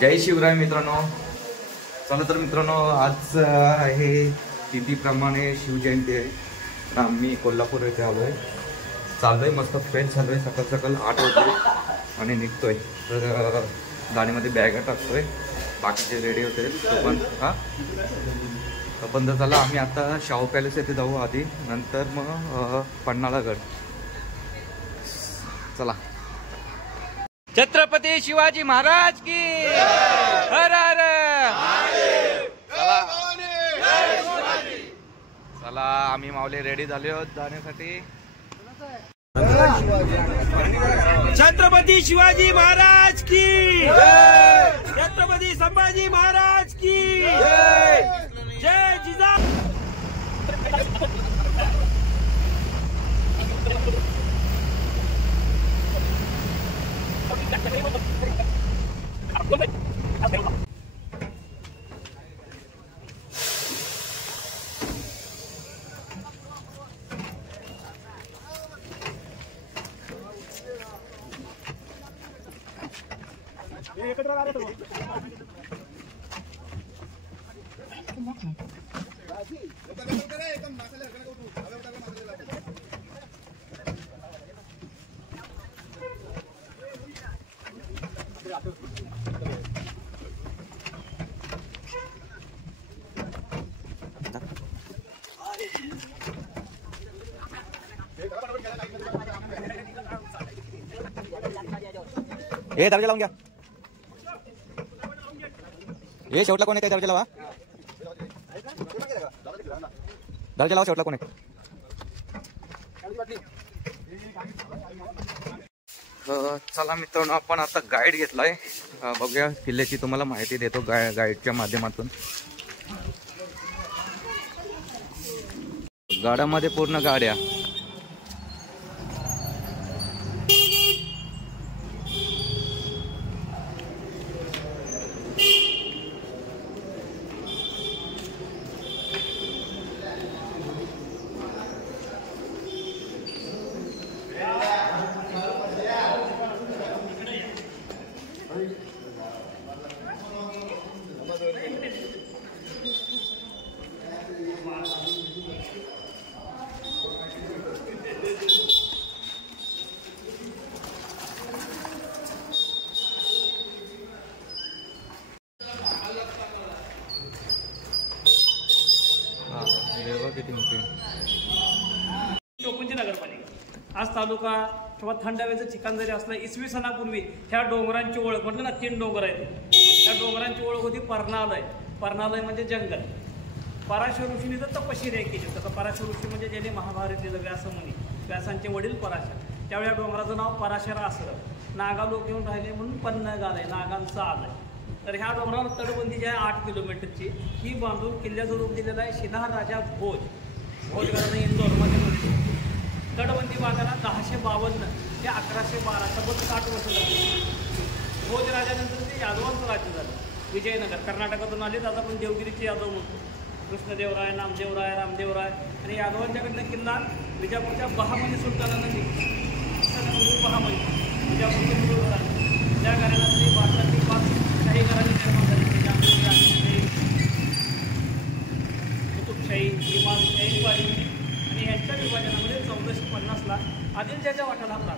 जय शिवराय मित्रांनो. चला तर मित्रांनो, आज आहे तिथीप्रमाणे शिवजयंती आहे. तर आम्ही कोल्हापूर येथे आलोय. चाललोय मस्त फ्रेश झालोय. सकाळ सकाळ 8 वाजले आणि निघतोय. तर गाडीमध्ये बॅगा टाकतोय. बाकीचे रेडी होते तो पण तर चला आम्ही आता शाहू पॅलेस येथे जाऊ आधी, नंतर मग पन्हाळागड. चला. छत्रपती शिवाजी महाराज की हर हर. चला आम्ही माऊली रेडी झाले आहोत जाण्यासाठी. छत्रपती शिवाजी महाराज की, छत्रपती संभाजी महाराज की जय. जिजा हे दर्जा लावून घ्या. हे शेवटला कोण आहे? दर्जा लावा. दर्जा लावा. शेवटला कोण आहे? चला मित्रांनो, आपण आता गाईड घेतलाय. बघूया किल्ल्याची तुम्हाला माहिती देतो गाईडच्या माध्यमातून. गाड्यामध्ये पूर्ण गाड्या. चोपनची नगरपालिका आज तालुका किंवा थंड हवेचं ठिकाण जरी असलं, इसवी सणापूर्वी ह्या डोंगरांची ओळख म्हटलं ना, 3 डोंगर आहेत. त्या डोंगरांची ओळख होती पर्णालय. पर्णालय म्हणजे जंगल. पराशर ऋषीने तर तपश्चर्या केली. तसं पराशर ऋषी म्हणजे ज्याने महाभारत लिहिलं, व्यासमुनी, व्यासांचे वडील पराशर. त्यावेळी डोंगराचं नाव पराशर असलं. नागा लोक येऊन राहिले म्हणून पन्नग आलंय, नागांचं आलंय. तर ह्या डोंगरावर तटबंदी जी आहे 8 किलोमीटरची, ही बांधून किल्ल्याचं रूप दिलेलं आहे शिनार राजा भोजगडाने इंदोरमध्ये. तटबंदी बांधायला 1052 ते 1112 तब्बल 60 वर्ष झाली. भोजराजानंतर ते यादवांचं राज्य झालं. विजयनगर कर्नाटकातून आले. आता आपण देवगिरीचे यादव म्हणतो. कृष्णदेवराय, नामदेवराय, रामदेवराय आणि यादवांच्याकडनं किल्ला विजापूरच्या बहामनी सुलतानानं दिली. बहामनी विजापूरचे मूळ घराणे. त्या घराण्यातली भारतातली 5 शाही घराणी निर्माण झाली. कुतुबशाही, इमामशाही, आणि यांच्या विभाजनामध्ये 1450ला आदिलशाच्या वाट्याला लागला.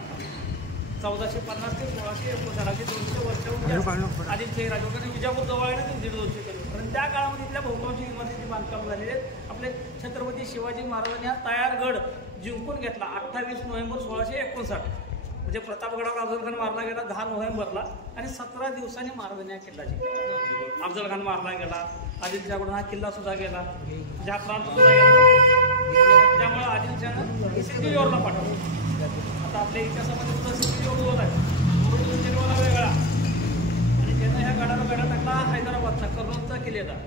1450 ते 1649 200 वर्षाहून आदिलशाही राजवट. विजापूर जवळ आहे ना, ते 150-200 किलोमीटर. त्या काळामध्ये इथल्या बहुतांशी इमारतीचे बांधकाम झालेले आहेत. आपले छत्रपती शिवाजी महाराजांनी हा तयारगड जिंकून घेतला 28 नोव्हेंबर 1659. म्हणजे प्रतापगडावर अफजल खान मारला गेला 10 नोव्हेंबरला, आणि 17 दिवसांनी महाराजांनी हा किल्ला जिंकला. अफजल खान मारला गेला, आदिलशाकडून हा किल्ला सुद्धा गेला, ज्या प्रांत सुद्धा गेला. त्यामुळे आदिलशानं सिंधुदुर्गला पाठवलं. आता आपल्या इतिहासामध्ये सुद्धा सिंधुदुर्ग आहे, मुरुडला वेगळा, आणि त्यानं ह्या गडाला वेढा टाकला हैदराबादचा कर्नूलचा किल्लेदार.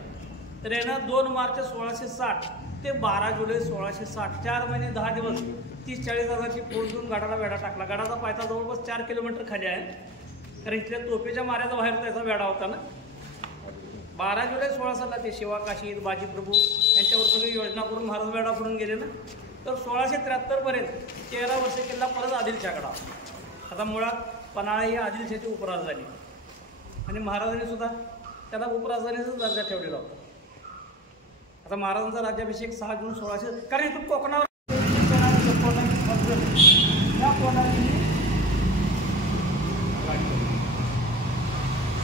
तर यानं 2 मार्च 1660 ते 12 जुलै 1660 4 महिने 10 दिवस 30-40 हजारची फौज घेऊन गडाला वेढा टाकला. गडाचा पायथा जवळपास 4 किलोमीटर खाली आहे. कारण इथल्या तोफेच्या माऱ्याचा बाहेर त्याचा वेढा होता ना. 12 जुलै 1600ला ते शिवाकाशीद बाजीप्रभू यांच्यावर सगळी योजना करून महाराज वेढा करून गेले ना. तर 1673 पर्यंत 13 वर्ष किल्ला परत आदिलशाहकडा. आता मुळात पन्हाळा ही आदिलशाहची उपराजधानी. आणि महाराजांनी सुद्धा त्याला उपराजधानीचा दर्जा ठेवलेला होता. आता महाराजांचा राज्याभिषेक 6 जून 1600, कारण इथून कोकणावर या कोणाने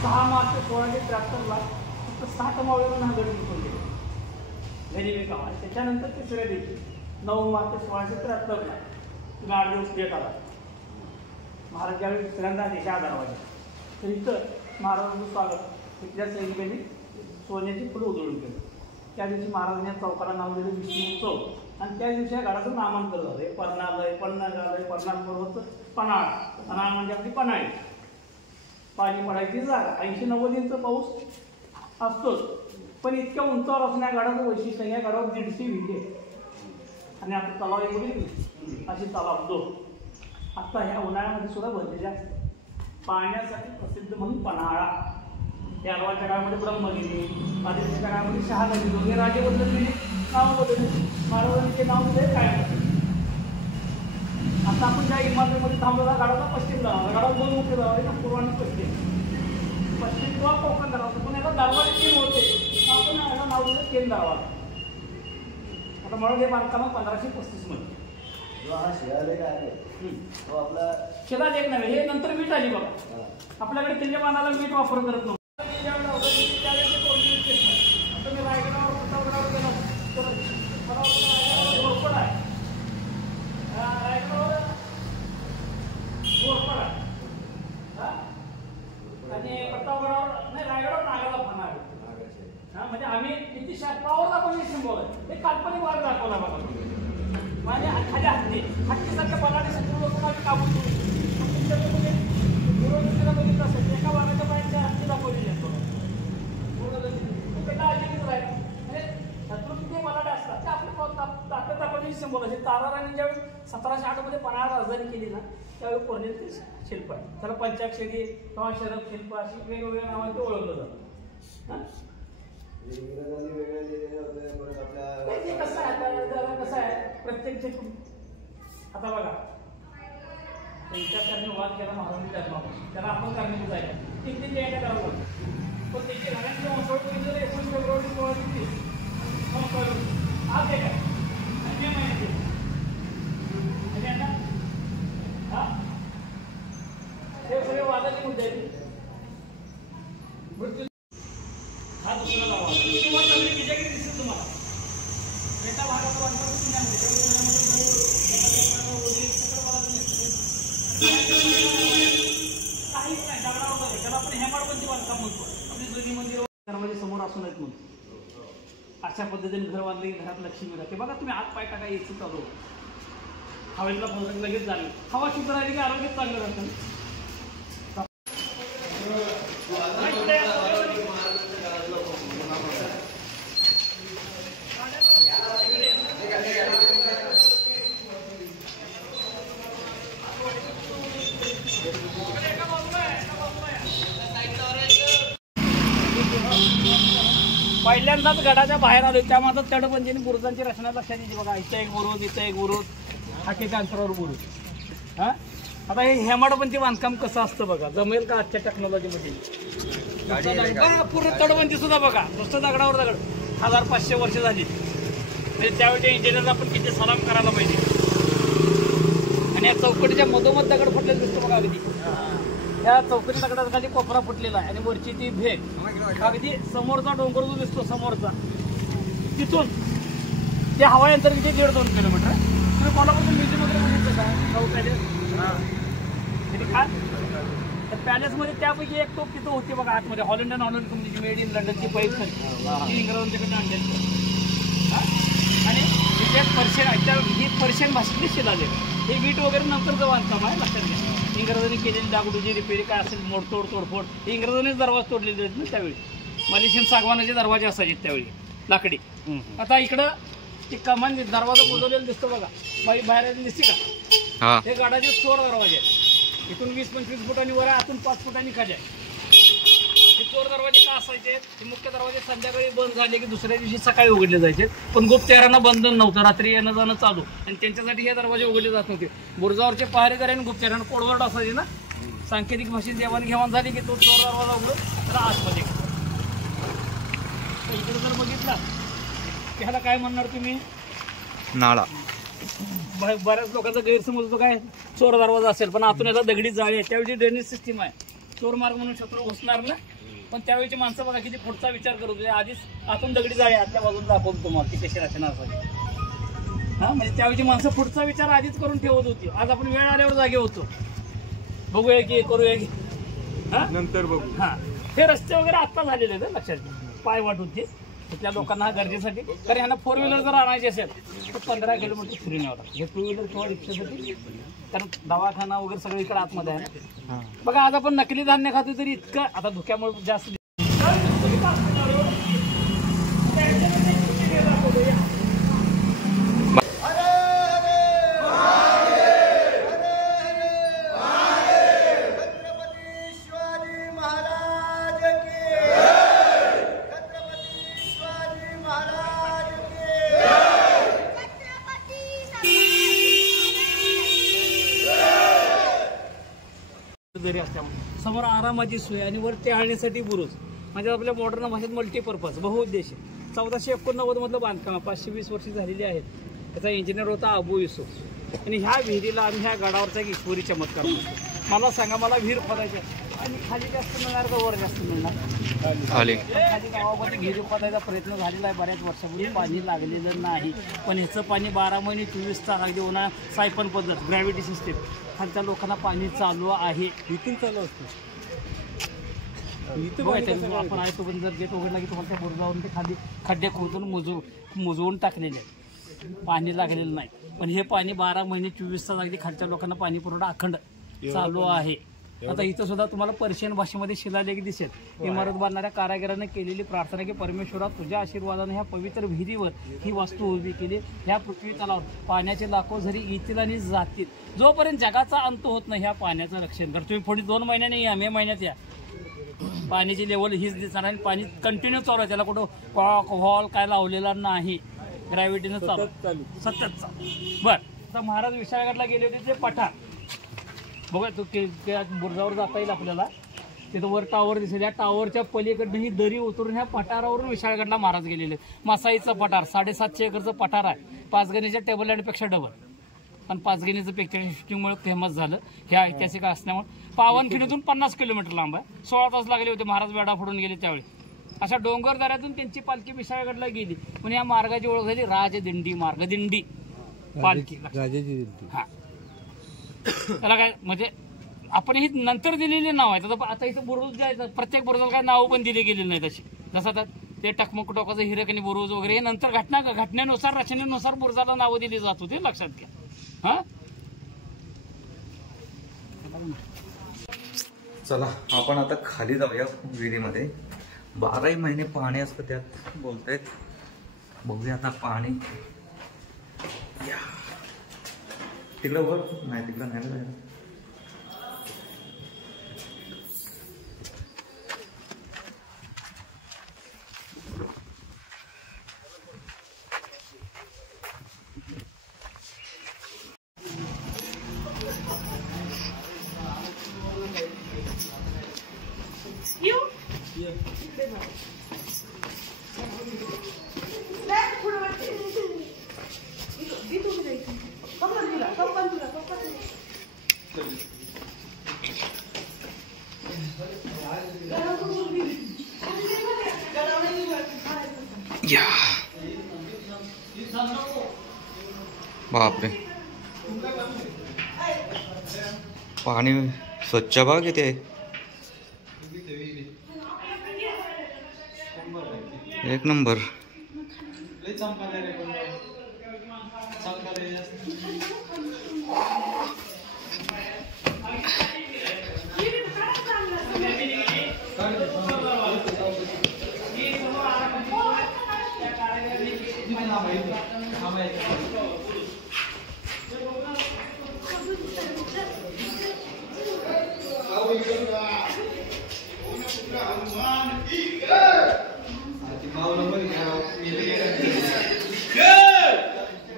6 मार्च 1673 फक्त 7 मावळ्यांना हा गड जिंकून गेले गनिमी काम. आणि त्याच्यानंतर तिसऱ्या दिवशी 9 मार्च 1673 8 दिवस भेट आला. महाराज ज्यावेळी दुसऱ्यांदा देशा आधारवाजे तर इथं महाराजांचं स्वागत इथल्या सैनिकांनी सोन्याची फुलं उधळून केलं. त्या दिवशी महाराजांनी या चौकाला नाव दिलं विष्णू चौक. आणि त्या दिवशी या गडाचं नामांतर झालं. हे पर्णालय, पन्नागालय, पर्णाल पर्वत, पन्हाळ. पन्हाळ म्हणजे आपली पन्हाळी, पाणी पडायची जागा. 80-90 इंच पाऊस असतोच, पण इतक्या उंचावर असणं या गडाचं वैशिष्ट्य. या गडावर 150 विटे आणि आता तलाव एवढी अशी तलाव 2 आता ह्या उन्हाळ्यामध्ये सुद्धा भरलेल्या पाण्यासाठी प्रसिद्ध म्हणून पन्हाळा. या अलवाच्या काळामध्ये ब्रह्मगिरी, आदिवासीच्या काळामध्ये शहानगिरी वगैरे राजे बदललेले नावं बदलले. महाराजांनी ते नाव दिले काय. आता आपण ज्या इमारतीमध्ये थांबलेला गडाचा पश्चिम दरवाजा. गडावर 2 मुख्य दरवाजे ना, पूर्व आणि पश्चिम. पश्चिम किंवा कोकण दरवाजा, पण याला दरवाजे 3 होते. आपण याला नाव दिलं 3 दरवाजा. आता म्हणून हे बांधकाम 1535 मध्ये. हा शिलालेख आहे तो आपला शिलालेख नव्हे, हे नंतर वीट आली बघा. आपल्याकडे किल्ले बांधायला वीट वापर करत नव्हतं. आता मी रायगडावर प्रतापगडावर गेलो तर घोरपड आहे, रायगडावर घोरपड आहे आणि प्रतापगडावर नाही, रायगडावर नागाला फाना आहे. हा म्हणजे आम्ही किती शास्त्रावर आपण सिंबॉल आहे. हे काल्पनिक वाद दाखवला बघा. माझे खाली हत्तीसारख्या बलाने शत्रू लोक आम्ही काबूल करू. तुमच्याकडे गुरुला बघितलं असेल एका वाघाच्या पायाच्या हत्ती दाखवलेली असतो. शत्रू किती बलाडे असतात ते आपल्या ताकद दाखवण्याची सिंबॉल आहे. ताराराणी ज्यावेळी 1708 मध्ये पन्हाळा राजधानी केली ना, त्यावेळी कोरलेलं ते शिल्प आहे. त्याला पंचाक्षरी किंवा शरभ शिल्प अशी वेगवेगळ्या नावाने ते ओळखलं जातं. कसं आहे प्रत्येक आता बघा त्यांच्या त्यांनी वाद केला महाराजांनी जन्मापासून, त्याला आपण कारणीभूत आहे. किती यायला करावं लागतं, पण त्याची घरातली वंशवळ बघितलं 19 फेब्रुवारी 1630 आज आहे काय आणि मे महिन्याचे आणि आता हा हे सगळे वादाचे मुद्दे आहेत. मृत्यू हा दुसरा लावा किंवा चांगली विजयगिरी दिसेल तुम्हाला. एका भागात बांधकाम काहीच नाही, दगडावर आहे. त्याला आपण हेमाडपंथी बांधकाम म्हणतो. आपली जुनी मंदिर घरामध्ये समोर असून आहेत म्हणतो. अशा पद्धतीने घर बांधले, घरात लक्ष्मी राहते. बघा तुम्ही हात पाय टाका यायचं चालू हवेला फरक लगेच झाले. हवा शुद्ध राहिली की आरोग्य चांगलं राहतं. पहिल्यांदाच गडाच्या बाहेर आलो त्यामध्ये तटबंदीने बुरुजांची रचना लक्षात येते बघा. इथं एक बुरुज, इथं एक बुरुज, हाकेच्या अंतरावर बुरुज. हा आता हे हेमाडपंथी बांधकाम कसं असतं बघा, जमेल का आजच्या टेक्नॉलॉजीमध्ये. पूर्ण तटबंदी सुद्धा बघा, नुसतं दगडावर दगड. 1500 वर्ष झाली म्हणजे त्यावेळी इंजिनियर आपण किती सलाम करायला पाहिजे. आणि या चौकटीच्या मधोमध दगड फुटलेला दिसतो बघा. अगदी त्या चौकटी दगडाचा खाली कोपरा फुटलेला आहे आणि वरची ती भेग. अगदी समोरचा डोंगर जो दिसतो समोरचा, तिथून ते हवा अंतर किती 1.5-2 किलोमीटर. तुम्ही कोल्हापूर म्युझियम वगैरे बघितलं का साऊथ पॅलेस का? तर पॅलेसमध्ये त्यापैकी एक तोप तिथं होती बघा आतमध्ये. हॉलंड अँड हॉलंड कंपनीची मेड इन लंडनची पाईप ती इंग्रजांच्याकडे आणलेली. आणि ही पर्शियन भाषेतली शिलालेख. हे वीट वगैरे नंतरचं बांधकाम आहे, लक्षात घ्या. इंग्रजांनी केलेली दागडूची रिपेरी काय असेल, मोडतोड तोडफोड, हे इंग्रजांनीच दरवाजे तोडलेले आहेत ना त्यावेळी. मलेशियन सागवानाचे दरवाजे असायचे त्यावेळी लाकडी. आता इकडं ते कमान दरवाजा बुजवलेला दिसतो बघा, बाहेर दिसते का? हे गडाचे 4 दरवाजे आहेत. इथून 20-25 फुटांनी वर आहे, आतून 5 फुटांनी खाली आहे. हे 4 दरवाजे का असायचे? हे मुख्य दरवाजे संध्याकाळी बंद झाले की दुसऱ्या दिवशी सकाळी उघडले जायचे. पण गुप्तहेरांना बंधन नव्हतं, रात्री येणं जाणं चालू. आणि त्यांच्यासाठी हे दरवाजे उघडले जात नव्हते. बुरुजावरचे पहारेकरी आणि गुप्तहेरांना कोडवर्ड असायचे ना, सांकेतिक भाषेत देवाणघेवाण झाली की तो चोर दरवाजा उघडून त्याला आतमध्ये घेतो. इकडे जर बघितला ह्याला काय म्हणणार तुम्ही? नाळा. बऱ्याच लोकांचा गैरसमज होतो काय चोर दरवाजा असेल, पण आतून याला दगडी जाळी आहे. त्यावेळी ड्रेनेज सिस्टीम आहे, चोर मार्ग म्हणून शत्रू घुसणार ना. पण त्यावेळीची माणसं बघा किती पुढचा विचार करत होते. आधीच आतून दगडी जाळी आतल्या बाजूला दाखवतो तुम्हाला की कशी रचना असावी. हा म्हणजे त्यावेळीची माणसं पुढचा विचार आधीच करून ठेवत होती. आज आपण वेळ आल्यावर जागे होतो, बघूया की करूया की नंतर बघू. हा हे रस्ते वगैरे आता झालेले आहेत लक्षात घ्या. पाय वाट होती तिथल्या लोकांना गरजेसाठी. तर ह्यांना 4 व्हीलर जर आणायची असेल तर 15 किलोमीटर फिरून यावं लागतं. हे 2 व्हीलर किंवा रिक्षासाठी, कारण दवाखाना वगैरे सगळं इकडे आतमध्ये आहे. बघा आज आपण नकली धान्य खातो तरी इतकं आता धुक्यामुळे जास्त समोर आरामाची सोय आणि वर टहळण्यासाठी बुरुज. म्हणजे आपल्या मॉडर्न भाषेत मल्टीपर्पज बहुउद्देशीय. 1489 मधलं बांधकाम 520 वर्ष झालेली आहेत. त्याचा इंजिनियर होता अबू युसुफ. आणि ह्या विहिरीला आणि ह्या गडावरचा एक ईश्वरी चमत्कार म्हणतो. मला सांगा, मला विहीर खोदायची आणि खाली जास्त मिळणार का वर जास्त मिळणार? खाली गावामध्ये विहीर खोदायचा प्रयत्न झालेला आहे बऱ्याच वर्षापूर्वी, पाणी लागलेलं नाही. पण ह्याचं पाणी 12 महिने 24 तास अगदी उन्हाळ्यात सायपन पद्धत ग्रॅव्हिटी सिस्टीम खालच्या लोकांना पाणी चालू आहे. इथून चालू असतं आपण आहे तो, पण जर गेट उघडला की तुम्हाला त्या बुरुजावरून ते खाली खड्डे खोदून मुजवून टाकलेले आहेत. पाणी लागलेलं नाही. पण हे पाणी 12 महिने 24 तास अगदी खालच्या लोकांना पाणी पुरवठा अखंड चालू आहे. आता इथं सुद्धा तुम्हाला पर्शियन भाषेमध्ये शिलालेख दिसेल. इमारत बांधणाऱ्या कारागिरांनी केलेली प्रार्थना की परमेश्वरा तुझ्या आशीर्वादाने ह्या पवित्र विहिरीवर ही वास्तू उभी केली. ह्या पृथ्वी तलावर पाण्याचे लाखो झरी येतील आणि जातील. जोपर्यंत जगाचा अंत होत नाही ह्या पाण्याचं रक्षण कर. तुम्ही पुढे 2 महिन्याने या, मे महिन्यात या, पाण्याची लेवल हीच दिसणार आणि पाणी कंटिन्यू चालू आहे. त्याला कुठं कॉक व्हॉल काय लावलेला नाही, ग्रॅव्हिटीनं चालू सतत चालू. बरं, आता महाराज विशाळगडला गेले होते ते पठार बघा. तो बुरुजावर जाता येईल आपल्याला. तिथं वर टावर दिसेल. या टावरच्या पलीकडनं ही दरी उतरून ह्या पठारावरून विशाळगडला महाराज गेलेले. मासाईचं पठार 750 एकरचं पठार आहे. पाचगणीच्या टेबल लँडपेक्षा डबल. पण पाचगणीचं पिक्चर शूटिंगमुळे फेमस झालं. ह्या ऐतिहासिक असल्यामुळे पावनखिंडीतून 50 किलोमीटर लांब आहे. 16 तास लागले होते महाराज वेढा फोडून गेले त्यावेळी. अशा डोंगर दऱ्यातून त्यांची पालखी विशाळगडला गेली. पण या मार्गाची ओळख झाली राजदिंडी मार्ग. दिंडी पालखी. हा त्याला काय म्हणजे आपण ही नंतर दिलेली नाव आहे. आता इथं बुरुज जायचं, प्रत्येक बुरुजाला काय नाव पण दिली गेलेली नाही तशी. जसं आता ते टकमक टोकाचं हिरकणी बुरुज वगैरे हे नंतर घटनेनुसार रचनेनुसार बुरुजाला नावं दिली जात होती, लक्षात घ्या. हा चला आपण आता खाली जाऊया विहिरीमध्ये. 12 महिने पाणी असतं त्यात बोलतायत. बघूया आता पाणी. तिकडं वर नाही, तिकडं नाही जायला. या बापरे, पाणी स्वच्छ बघा किती आहे. एक नंबर.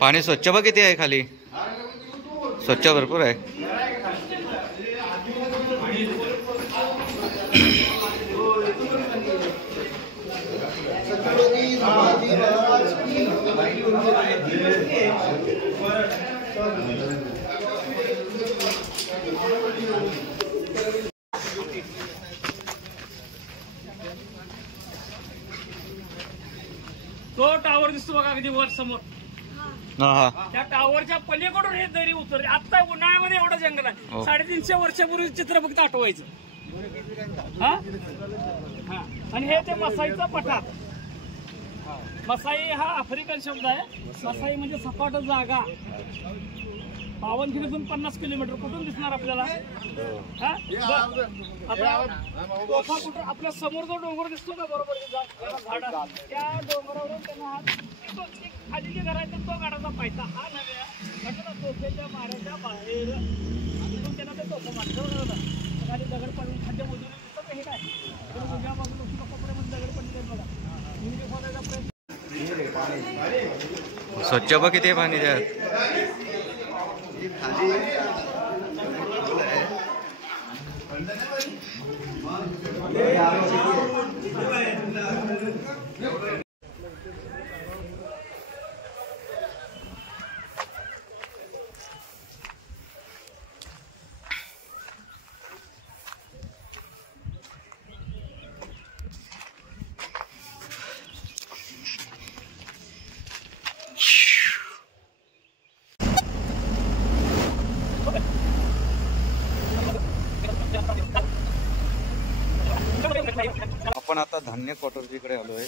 पाणी स्वच्छ बघ किती आहे खाली. स्वच्छ भरपूर आहे. तो टावर दिसतो बघा अगदी वर समोर, त्या टावरच्या पलीकडून हे दरी उतरले. आता उन्हाळ्यामध्ये एवढं जंगल आहे. 350 वर्षापूर्वी चित्र फक्त आठवायचं. आणि हे ते मसाईचा पठार. मसाई हा आफ्रिकन शब्द आहे. मसाई म्हणजे सपाट जागा. पावनखिंडीतून 50 किलोमीटर. कुठून दिसणार आपल्याला? आपल्या समोर जो डोंगर दिसतो ना बरोबर झाड, त्या डोंगरावरून त्यांना खाली जे घर आहे तो गाडाचा पायथा. हा नव्या म्हटलं तोफेच्या माऱ्याच्या बाहेर त्यांना ते तोफ मारलं. खाली दगड पडून खाद्य मोजून दिसतं हे काय उजव्या बाजूला कपड्यामध्ये दगड पडले बघा. हिंदी खोदायचा प्रयत्न. स्वच्छ बघ किती पाणी त्यात. आपण आता धान्य क्वार्टरकडे आलोय.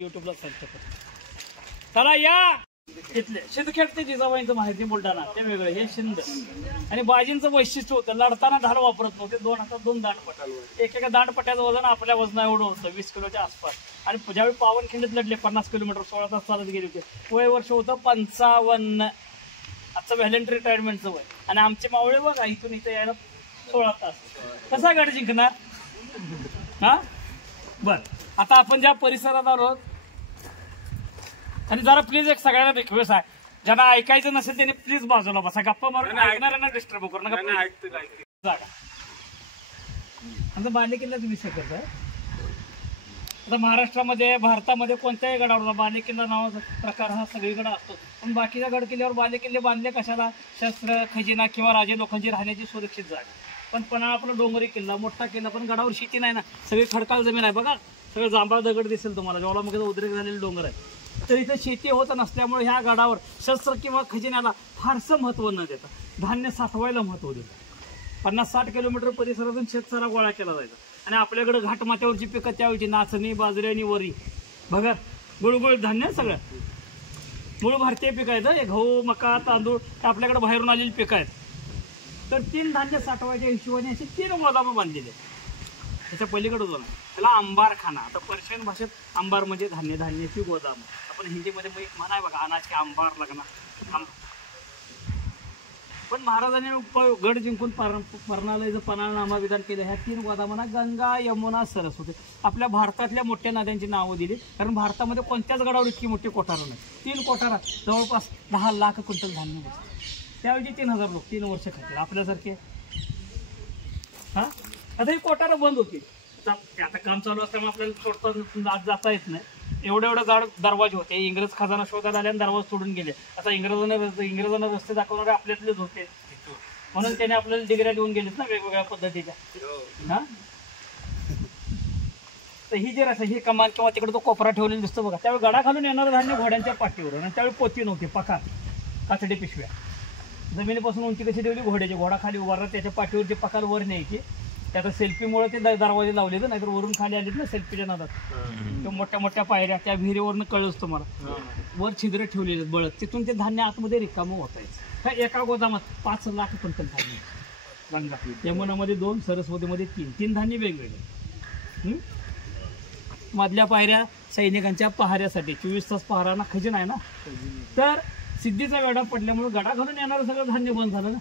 युट्यूबला सर्च कर. चला या इथले शिंदखेड ते जिजाबाईंचं माहिती बुलढाणा ते वेगळं. हे शिंद. आणि बाजींचं वैशिष्ट्य होतं लढताना ढाल वापरत नव्हते. 2 हातात 2 दांडपट. एकेका दांडपट्याचं वजन आपल्या वजना एवढं होतं 20 किलोच्या आसपास. आणि ज्यावेळी पावनखिंडीत लढले 50 किलोमीटर 16 तास चालत गेले होते. वय वर्ष होतं 55. आजचं व्हॅलेंटरी रिटायरमेंटचं वय. आणि आमचे मावळे बघा इथून इथे यायला 16 तास. कसा गड जिंकणार? हा बर. आता आपण ज्या परिसरात आलो आणि जरा प्लीज एक सगळ्यांना रिक्वेस्ट आहे, ज्यांना ऐकायचं नसेल त्यांनी प्लीज बाजूला बसा. गप्पा मारून ऐकणाऱ्यांना डिस्टर्ब करू नका. जागा आता बालेकिल्लाच विषय करताय. आता महाराष्ट्रामध्ये भारतामध्ये कोणत्याही गडावर बालेकिल्ला नावाचा प्रकार हा सगळीकडे असतो. पण बाकीच्या गडकिल्ल्यावर बालेकिल्ले बांधले कशाला? शस्त्र खजिना किंवा राजे लोकांची राहण्याची सुरक्षित जागा. पण आपला डोंगरी किल्ला मोठा किल्ला, पण गडावर शेती नाही ना. सगळी खडकाळ जमीन आहे बघा. सगळं जांभळा दगड दिसेल तुम्हाला. ज्वालामुखीचा उद्रेक झालेले डोंगर आहे. तर इथे शेती होत नसल्यामुळे ह्या गडावर शस्त्र किंवा खजिन्याला फारसं महत्त्व न देता धान्य साठवायला महत्त्व देतं. 50-60 किलोमीटर परिसरातून शेतसारा गोळा केला जायचा. आणि आपल्याकडे घाटमाथ्यावरची पिकं त्यावेळी नाचणी, बाजरी आणि वरी बघा. गुळगुळ धान्य सगळं मूळ भारतीय पिकं आहेत. गहू, मका, तांदूळ आपल्याकडे बाहेरून आलेली पिकं आहेत. तर 3 धान्य साठवायच्या हिशोबाने अशी 3 गोदामं बांधलेली आहेत. त्याच्या पलीकडे जो ना त्याला अंबारखाना. आता पर्शियन भाषेत अंबार म्हणजे धान्याची गोदाम. आपण हिंदीमध्ये म्हणाय बघा अनाज के अंबार लागणार. पण महाराजांनी गड जिंकून पर्णाला पन्हाळनामा विधान केलं. ह्या 3 गोदामांना गंगा, यमुना, सरस्वती आपल्या भारतातल्या मोठ्या नद्यांची नावं दिली. कारण भारतामध्ये कोणत्याच गडावर इतकी मोठी कोठारं नाही. 3 कोठारात जवळपास 10 लाख क्विंटल धान्य बसतं. त्यावेळी 3000 लोक 3 वर्ष खातील आपल्यासारखे. हा आता ही कोठारं बंद होती. आता काम चालू असल्यामुळे आपल्याला सोडता जाता येत नाही. एवढे जाड दरवाजे होते. इंग्रज खजाना शोधायला आल्याने दरवाजे सोडून गेले. आता इंग्रजांना रस्ते दाखवणारे आपल्यातलेच होते. म्हणून त्याने आपल्याला डिग्र्या देऊन गेलेत ना वेगवेगळ्या पद्धतीच्या. हा तर ही जे रस्ता ही कमान किंवा तिकडे तो कोपरा ठेवलेला दिसतो बघा. त्यावेळी गडा घालून येणारं धान्य घोड्यांच्या पाठीवर. आणि त्यावेळी पोती नव्हती. पका काचडी पिशव्या. जमिनीपासून उंची कशी ठेवली? घोड्याची. घोडा खाली उभारला त्याच्या पाठीवरची पकाल वर न्यायची. त्याचा सेल्फीमुळे ते दरवाजे लावले तर नाहीतर वरून खाली आलेत ना सेल्फीच्या नादात. ते मोठ्या मोठ्या पायऱ्या त्या विहिरीवरनं कळलंच तुम्हाला. वर छिद्र ठेवलेले बळत. तिथून ते धान्य आतमध्ये रिकामं होतायचं. ह्या एका गोदामात 5 लाख क्विंटल धान्य. गंगा यमुनामध्ये 2, सरस्वतीमध्ये 3 धान्य वेगवेगळे. मधल्या पायऱ्या सैनिकांच्या पहाऱ्यासाठी 24 तास पहाराना खजिना आहे ना. तर सिद्धीचा वेढा पडल्यामुळे गडा घालून येणारं सगळं धान्य बंद झालं ना.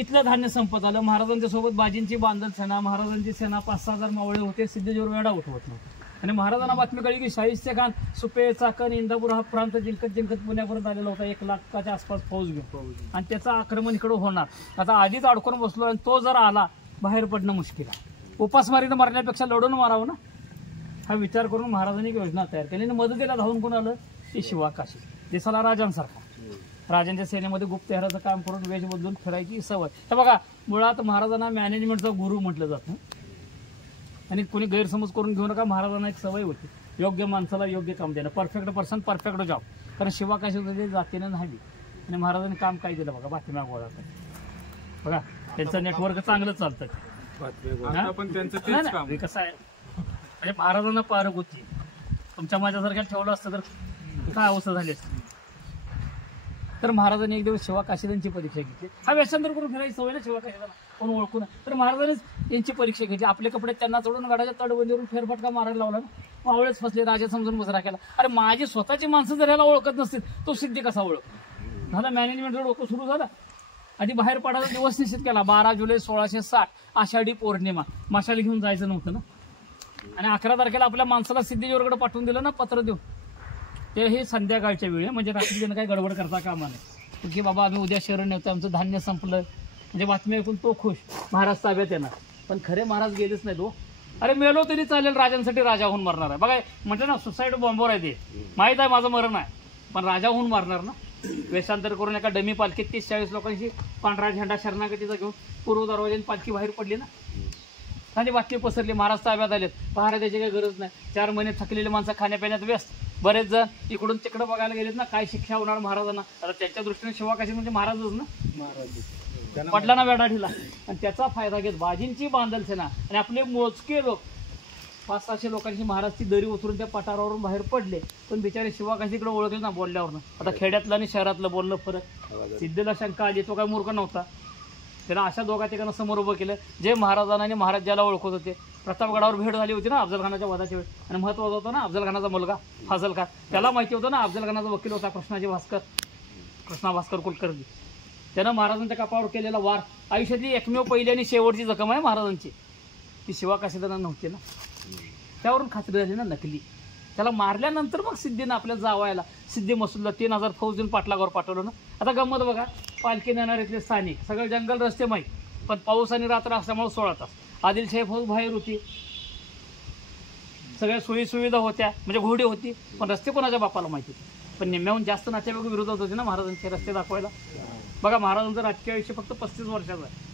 इथलं धान्य संपत आलं. महाराजांच्या सोबत बाजींची बांधल सेना, महाराजांची सेना 5-6 मावळे होते. सिद्धेश्वर वेढा उठवत नव्हते. आणि महाराजांना बातमी कळली की शाहिस्ते खान सुपे, चाकण, इंदापूर हा प्रांत जिंकत पुण्यापर्यंत आलेला होता. 1 लाखाच्या आसपास फौज घेऊन. आणि त्याचं आक्रमण इकडं होणार. आता आधीच अडकून बसलो आणि तो जर आला बाहेर पडणं मुश्किल आहे. उपासमारीनं मारण्यापेक्षा लढून मारावं ना. हा विचार करून महाराजांनी एक योजना तयार केली आणि मदतीला धावून कोण आलं ते शिवाकाशी दिसाला राजांसारखा राजांच्या सेनेमध्ये गुप्तहेराचं काम करून वेश बदलून फिरायची सवय. तर बघा मुळात महाराजांना मॅनेजमेंटचा गुरु म्हटलं जातं आणि कोणी गैरसमज करून घेऊ नका. महाराजांना एक सवय होती योग्य माणसाला योग्य काम देणं, परफेक्ट पर्सन परफेक्ट जॉब. कारण शिवाकाशी होते जातीनं नाही आणि महाराजांनी काम काय दिलं बघा बातम्या गोळा बघा त्यांचं नेटवर्क चांगलं चालतं. कसं आहे म्हणजे महाराजांना पारख होती. तुमच्या माझ्यासारख्या ठेवलं असतं तर काय अवस्था झाली असती. तर महाराजांनी एक दिवस शिवाकाशीदांची परीक्षा घेतली. हा व्यसंतर करून फिरायची सवय ना शिवाकाशीदांना कोण ओळखून. तर महाराजांनीच यांची परीक्षा घेतली. आपले कपडे त्यांना चढून गाड्याच्या तडबंदीवरून फेरफटका मारायला लावला ना. मावळेच फसले. राजा समजून बसरा केला. अरे माझी स्वतःची माणसं जर याला ओळखत नसतील तो सिद्धी कसा ओळख झाला. मॅनेजमेंटवर डोकं सुरू झालं. आधी बाहेर पडायचा दिवस निश्चित केला 12 जुलै 1660 आषाढी पौर्णिमा. मशाल घेऊन जायचं नव्हतं ना. आणि 11 तारखेला आपल्या माणसाला सिद्धेश्वरकडे पाठवून दिलं ना पत्र देऊन. ते हे संध्याकाळच्या वेळी म्हणजे रात्री त्यांना काही गडबड करता कामा नये की बाबा आम्ही उद्या शरण नेतो आमचं धान्य संपलं म्हणजे बातमी ऐकून तो खुश महाराज ताब्यात येणार. पण खरे महाराज गेलेच नाही तो. अरे मेलो तरी चालेल राजांसाठी राजा होऊन मरणार आहे. बघा म्हणजे ना सुसाईड बॉम्बवर आहे ते माहीत आहे माझं मरण आहे पण राजा होऊन मारणार ना. वेशांतर करून एका डमी पालखीत 30-40 लोकांची पांढरा झेंडा शरणागतीचा घेऊन पूर्व दरवाजाने पालखी बाहेर पडली ना. आणि बातमी पसरली महाराज ताब्यात आलेत. पहारा द्यायची काही गरज नाही. 4 महिने थकलेली माणसं खाण्यापिण्यात व्यस्त. बरेच जण इकडून तिकडं बघायला गेलेत ना काय शिक्षा होणार महाराजांना. आता त्यांच्या दृष्टीने शिवाकाशी म्हणजे महाराजच ना. पडला ना वेडा ढिला आणि त्याचा फायदा घेत बाजींची बांधल सेना आणि आपले मोजके लोक 500-600 लोकांची महाराजची दरी उतरून त्या पठारावरून बाहेर पडले. पण बिचारे शिवाकाशीकडे ओळखले ना बोलल्यावरनं. आता खेड्यातलं आणि शहरातलं बोललं फरक. सिद्धीला शंका आली तो काय मूर्ख नव्हता. त्यानं अशा दोघा ठिकाणं समोर उभं केलं जे महाराजांना आणि महाराज ज्याला ओळखत होते. प्रतापगडावर भेट झाली होती ना अफजल खानाच्या वधाच्या वेळ आणि महत्वाचा होता ना अफजल खानाचा मुलगा फाजल खान. त्याला माहिती होतं ना अफजल खानाचा वकील होता कृष्णा भास्कर कुलकर्णी. त्यानं महाराजांच्या कपाळावर केलेला वार आयुष्यातली एकमेव पहिली आणि शेवटची जखम आहे महाराजांची. ती शिवाकाशीदांना नव्हती ना. त्यावरून खात्री झाली ना नकली. त्याला मारल्यानंतर मग सिद्धीनं आपल्या जावायला सिद्धी मसूदला 3000 फौज देऊन पाटलागावर पाठवलं ना. आता गंमत बघा पालखी नेणार इथले स्थानिक सगळं जंगल रस्ते माहीत पण पाऊस आणि रात्र असल्यामुळे 16 तास आदिलशाही फौज बाहेर होती. सगळ्या सोयीसुविधा होत्या म्हणजे घोडी होती पण रस्ते कोणाच्या बापाला माहिती होते. पण निम्म्याहून जास्त नातेवाईक विरोधात होते ना महाराजांचे रस्ते दाखवायला. बघा महाराजांचं राजकीय आयुष्य फक्त 35 वर्षाचं आहे.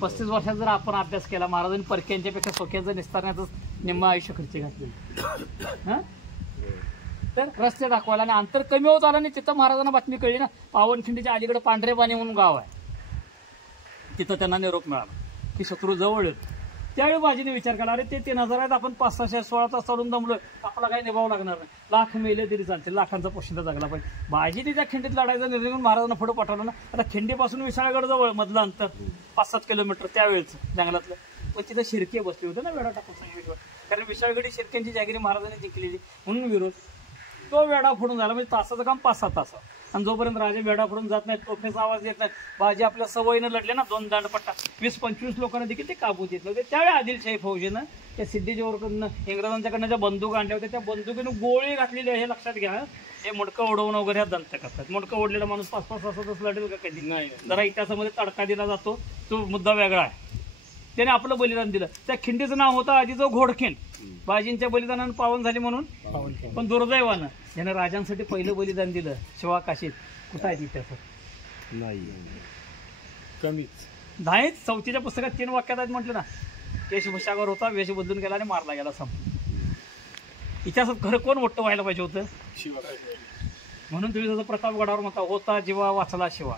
35 वर्षात जर आपण अभ्यास केला महाराजांनी परक्यांच्यापेक्षा सोक्याचं निस्तारण्याचं निम्म आयुष्य खर्च घातलेलं. हां तर रस्ते दाखवायला आणि अंतर कमी होत आलं आणि तिथं महाराजांना बातमी कळली ना पावनखिंडीच्या अलीकडे पांढरेपाणी म्हणून गाव आहे. तिथं त्यांना निरोप मिळाला की शत्रू जवळ येतो. त्यावेळी बाजीने विचार केला अरे ते 3000 आहेत आपण 500-16 तास चालून दमलोय आपला काही निभावं लागणार नाही. लाख मेले तरी चालते लाखांचा पोशिंदा जगला पाहिजे. बाजीने त्या खिंडीत लढायचा निर्णय घेऊन महाराजांना पुढे पाठवलं ना. आता खिंडीपासून विशाळगड जवळ मधलं अंतर 5-7 किलोमीटर त्यावेळेचं जंगलातलं. पण तिथं शिरके बसले होते ना वेढा टाकून सांगितलं कारण विशाळगडी शिरक्यांची जागिरी महाराजांनी जिंकलेली म्हणून विरोध. तो वेढा फोडून झाला म्हणजे तासाचं काम 5-6 तास आणि जोपर्यंत राजे वेढा फोडून जात नाहीत तोफेचा आवाज येत नाही. बाजी आपल्या सवयीनं लढले ना 2 दांडपट्टा 20-25 लोकांना देखील ते काबूत येत नव्हते. त्यावेळी आदिलशाही फौजेनं त्या सिद्धीजवळकडनं इंग्रजांच्याकडनं ज्या बंदूक आणल्या होत्या त्या बंदुकीनं गोळी घातलेली आहे हे लक्षात घ्या. हे मुडकं उडवणं वगैरे ह्या दंत करतात. मुडकं ओढलेला माणूस 5-5 तासातच लढेल का कधी नाही. जरा इतिहासामध्ये तडका दिला जातो तो मुद्दा वेगळा आहे. त्याने आपलं बलिदान दिलं. त्या खिंडीचं नाव होतं आधीचं घोडखिंड. बाजींच्या बलिदानानं पावन झाली म्हणून. पण दुर्दैवानं ज्यानं राजांसाठी पहिलं बलिदान दिलं शिवाकाशीत कुठं आहे इतिहासात नाही कमीच नाहीच. 4थीच्या पुस्तकात 3 वाक्यात आहेत म्हटलं ना. केशभूषावर होता वेश बदलून गेला आणि मारला गेला संपला. इतिहासात खरं कोण मोठं व्हायला पाहिजे होतं शिवाकाशी. म्हणून तुम्ही जसं प्रतापगडावर म्हणता होता जीवा वाचला शिवा.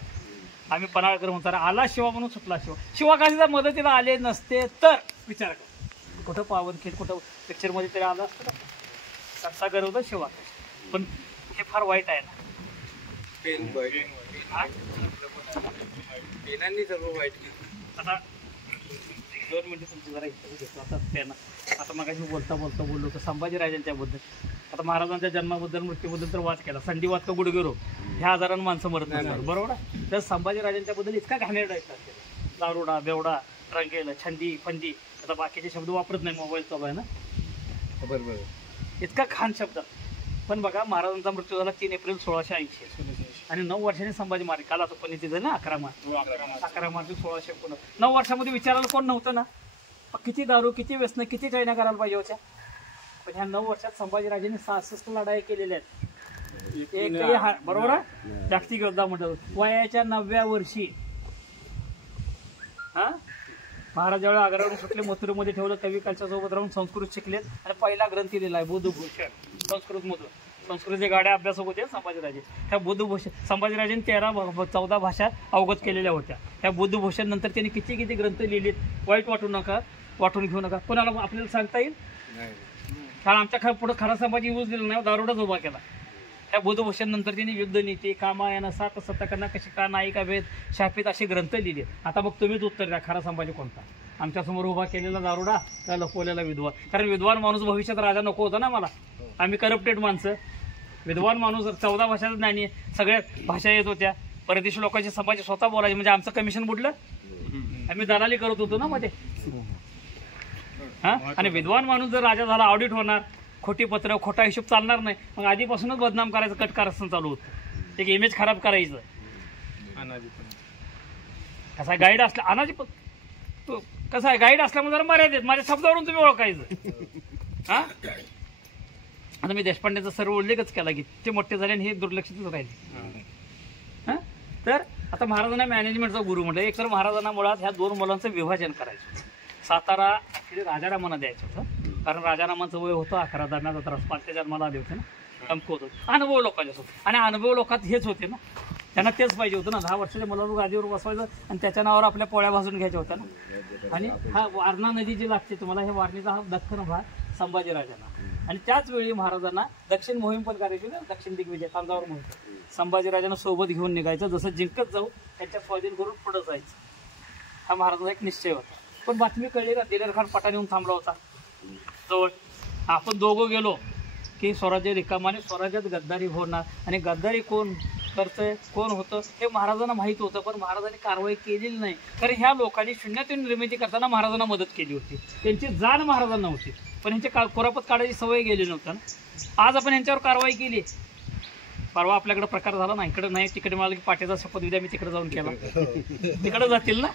आम्ही पन्हाळकर म्हणतो आला शिवा म्हणून सुटला शिवा. शिवाकाशीच्या मदतीला आले नसते तर विचार कर कुठं पावनखिंड कुठं पिक्चरमध्ये तरी आलं असतं ना. कसा गर्व होता शिवाकाशी. पण हे फार वाईट आहे ना. पेनांनी सर्व वाईट. आता 2 मिनिटं तुमची जरा इच्छा घेतो आता त्यांना. आता मगाशी बोलता बोललो होतं संभाजीराजांच्याबद्दल. आता महाराजांच्या जन्माबद्दल मृत्यूबद्दल तर वाद केला. संधिवात का गुडघेरो ह्या आजारानं माणसं मरत नाही बरोबर आहे. तर संभाजीराजांच्याबद्दल इतका घाणेरडा आहे दारुडा बेवडा रंगेल छंदी फंदी. आता बाकीचे शब्द वापरत नाही मोबाईल चालू आहे ना बरोबर इतका घाण शब्द. पण बघा महाराजांचा मृत्यू झाला 3 एप्रिल 1680 आणि 9 वर्षांनी संभाजी मारले. काल आता पण तिथं ना 11 मार्च 1689. 9 वर्षामध्ये विचारायला कोण नव्हतं ना. किती दारू किती व्यसन किती चायना करायला पाहिजे होत्या. पण ह्या 9 वर्षात संभाजीराजांनी 66 लढाई केलेल्या आहेत. बरोबर आहे, जागतिक योद्धा म्हटलं. वयाच्या 9व्या वर्षी महाराज ज्यावेळी आग्र्यावरून सुटले, मथुरेमध्ये ठेवलं, कवी कालच्या सोबत राहून संस्कृत शिकलेत आणि पहिला ग्रंथ लिहिला आहे बुद्धभूषण संस्कृतमधून. संस्कृतचे गाड्या अभ्यासक होते संभाजीराजे. त्या बुद्धभूषण संभाजीराजांनी 13-14 भाषा अवगत केलेल्या होत्या. त्या बुद्धभूषण नंतर त्यांनी किती ग्रंथ लिहिलेत. वाईट वाटून घेऊ नका. कोणाला आपल्याला सांगता येईल? कारण आमच्या पुढे खरा संभाजी यूज दिला नाही, दारोडाच उभा केला. त्या बुद्धभूषण नंतर त्यांनी युद्धनीती, कामायन, 7 शतकना, कशिका, नायिका भेद, शापित असे ग्रंथ लिहिले. आता मग तुम्हीच उत्तर द्या, खरा संभाजी कोणता? आमच्यासमोर उभा केलेला दारोडा का लपवलेला विद्वान? कारण विद्वान माणूस भविष्यात राजा नको होता ना मला. आम्ही करप्टेड माणसं. विद्वान माणूस 14 भाषाचा ज्ञानी, सगळ्या भाषा येत होत्या. परदेशी लोकांचे संभाजी स्वतः बोलायचे, म्हणजे आमचं कमिशन बुडलं. आम्ही दलाली करत होतो ना मध्ये. आणि विद्वान माणूस जर राजा झाला, ऑडिट होणार, खोटी पत्र, खोटा हिशोब चालणार नाही. मग आधीपासूनच बदनाम करायचं, कटकारस्थान चालू होतं. एक इमेज खराब करायचं. कसा गाईड असला अनाजी कसं आहे, गाईड असल्यामुळे जरा मर्यादेत माझ्या शब्दावरून तुम्ही ओळखायचं. आता मी देशपांडेचा सर्व उल्लेखच केला की ते मोठे झाले आणि हे दुर्लक्षितच राहिले. तर आता महाराजांना मॅनेजमेंटचा गुरु म्हटलं. एक तर महाराजांना मुळात ह्या 2 मुलांचं विभाजन करायचं. सातारा ऍक्च्युली राजारामांना द्यायचं होतं, कारण राजारामांचं वय होतं 11 दरम्यान 5 जन्माला आले होते ना, कमकुवत होते. अनुभव लोकांच्यासोबत, आणि अनुभव लोकात हेच होते ना, त्यांना तेच पाहिजे होतं ना. 10 वर्षाच्या मुलाला गादीवर बसवायचं आणि त्याच्या नावावर आपल्या पोळ्या भाजून घ्यायच्या होत्या ना. आणि हा वारणा नदी जी लागते तुम्हाला, हे वारणीचा हा दख्खन भाग संभाजीराजांना. आणि त्याच वेळी महाराजांना दक्षिण मोहीम पण करायची ना, दक्षिण दिग्विजय तांजावर मोहीम. संभाजीराजांना सोबत घेऊन निघायचं, जसं जिंकत जाऊ त्यांच्या स्वाधीन करून पुढे जायचं. हा महाराजांचा एक निश्चय होता. पण बातमी कळली का, दिलेर खान पटाण येऊन थांबला होता जवळ. आपण दोघं गेलो की स्वराज्य रिकामाने, स्वराज्यात गद्दारी होणार. आणि गद्दारी कोण करतंय, कोण होतं हे महाराजांना माहीत होतं, पण महाराजांनी कारवाई केलेली नाही. कारण ह्या लोकांनी शून्यातून निर्मिती करताना महाराजांना मदत केली होती. त्यांची जाण महाराजांना होती, पण यांची कोरापत काढायची सवय गेली नव्हतं ना. आज आपण यांच्यावर कारवाई केली. परवा आपल्याकडे प्रकार झाला ना, इकडे नाही, तिकडे मला की पाटेचा शपथविधी मी तिकडे जाऊन केला. तिकडे जातील ना,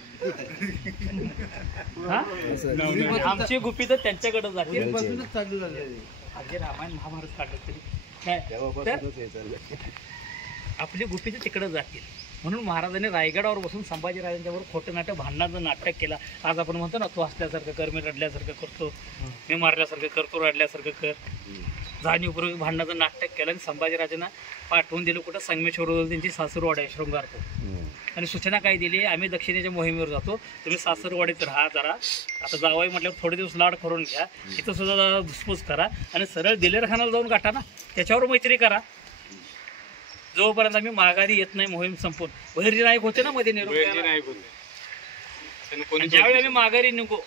आमची गुपी तर त्यांच्याकडे जातील. अगदी रामायण महाभारत काढलं तरी आपली गुपी तर तिकडे जातील. म्हणून महाराजांनी रायगडावर बसून संभाजीराजांच्यावर खोटं नाटक, भांडणाचं नाटक केला. आज आपण म्हणतो ना, तू हसल्यासारखं कर, मी रडल्यासारखं करतो, मी मारल्यासारखं करतो, रडल्यासारखं कर. जाणीवपूर्वक भांडणाचं नाटक केलं आणि संभाजीराजांना पाठवून दिलं कुठं, संगमेश्वर त्यांची सासरवाडी आहे शृंगारपूर. आणि सूचना काय दिली, आम्ही दक्षिणेच्या मोहिमेवर जातो, तुम्ही सासरवाडीत राहा जरा. आता जावाई म्हटल्यावर थोडे दिवस लाड करून घ्या, इथं सुद्धा जरा धुसफूस करा आणि सरळ दिलेर खानाला जाऊन गाठा ना, त्याच्यावर मैत्री करा. जोपर्यंत आम्ही माघारी येत नाही मोहीम संपून. बहिर्जी नाईक होते ना मध्ये निरोप, ज्यावेळी आम्ही माघारी निघू,